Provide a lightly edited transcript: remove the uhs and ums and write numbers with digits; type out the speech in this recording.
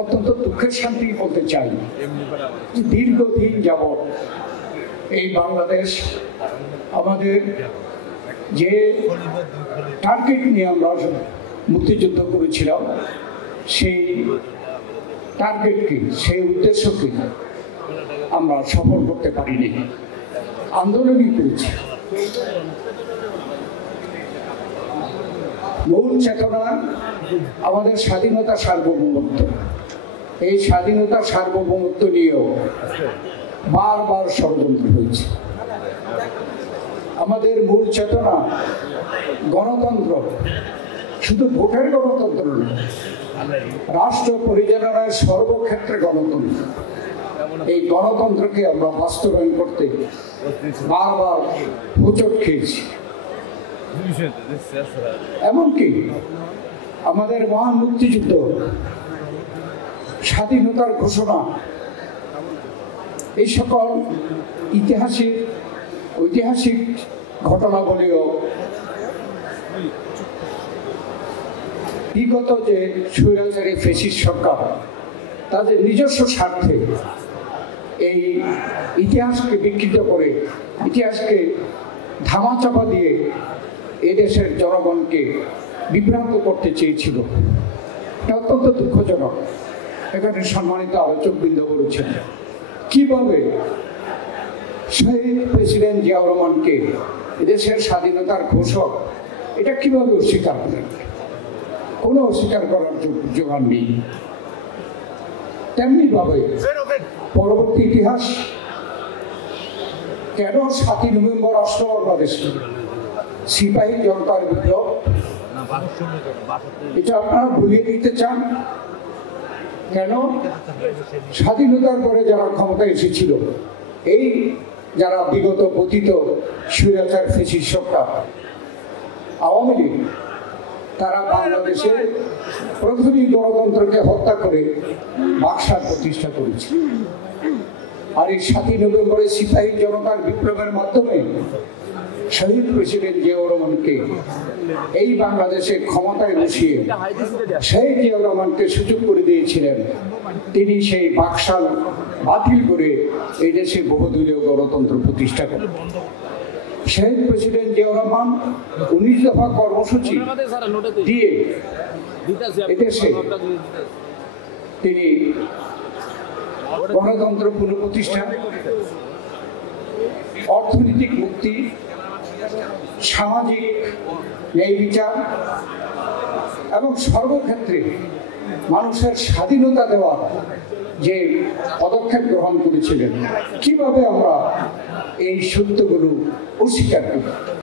অত্যন্ত দুঃখের শান্তি বলতে চাই, দীর্ঘদিন যাবৎ এই বাংলাদেশ আমাদের যে টার্গেট নিয়ে আমরা মুক্তিযুদ্ধ করেছিলাম, সেই টার্গেটকে, সেই উদ্দেশ্যকে আমরা সফল করতে পারিনি। আন্দোলনই করেছি। মূল চেতনা আমাদের স্বাধীনতা, সার্বভৌমত্ব। এই স্বাধীনতা সার্বভৌমত্ব নিয়েও বারবার ষড়যন্ত্র হয়েছে। আমাদের মূল চেতনা গণতন্ত্র, শুধু ভোটের গণতন্ত্র নয়, রাষ্ট্র পরিচালনার সর্বক্ষেত্রে গণতন্ত্র। এই গণতন্ত্রকে আমরা বাস্তবায়ন করতে বারবার হোঁচট খেয়েছি। এমনকি আমাদের মহান মুক্তিযুদ্ধ, স্বাধীনতার ঘোষণা, এই সকল ঐতিহাসিক ঘটনাবলীও বিগত যে স্বৈরাচারী ফ্যাসিস্ট সরকার তাদের নিজস্ব স্বার্থে এই ইতিহাসকে বিকৃত করে, ইতিহাসকে ধামাচাপা দিয়ে এদেশের জনগণকে বিভ্রান্ত করতে চেয়েছিল। এটা অত্যন্ত দুঃখজনক। এখানে সম্মানিত আলোচকবৃন্দ বলেছেন, কিভাবে শহীদ প্রেসিডেন্ট জিয়াউর রহমানকে, এদেশের স্বাধীনতার ঘোষক, এটা কিভাবে অস্বীকার করেন? কোনো অস্বীকার করার যোগান নেই। তেমনি ভাবে পরবর্তী ইতিহাস কেন 7ই নভেম্বর আসলো বাংলাদেশে, সিপাহী জনতার বিপ্লব, এটা আপনারা ভুলিয়ে দিতে চান? কেন? স্বাধীনতার পরে যারা ক্ষমতায় এসেছিল, এই যারা বিগত পতিত স্বৈরাচার ফ্যাসিস্ট সরকার আওয়ামী লীগ, তারা বাংলাদেশে প্রথমেই গণতন্ত্রকে হত্যা করে বাকশাল প্রতিষ্ঠা করেছে। আর এই 7ই নভেম্বরে সিপাহী জনতার বিপ্লবের মাধ্যমে শহীদ প্রেসিডেন্ট জিয়াউর রহমানকে এই বাংলাদেশে ক্ষমতায় বসিয়ে শহীদ জিয়াউর রহমানকে সুযোগ করে দিয়েছিলেন তিনি সেই বাকশাল বাতিল করে এই দেশে বহুদলীয় গণতন্ত্র প্রতিষ্ঠা করেন। শহীদ প্রেসিডেন্ট জিয়াউর রহমান 19 দফা কর্মসূচি দিয়ে এদেশে তিনি গণতন্ত্র পুনঃপ্রতিষ্ঠা, অর্থনৈতিক মুক্তি, সামাজিক ন্যায় বিচার এবং সর্বক্ষেত্রে মানুষের স্বাধীনতা দেওয়ার যে পদক্ষেপ গ্রহণ করেছিলেন, কিভাবে আমরা এই সত্যগুলো অস্বীকার করি?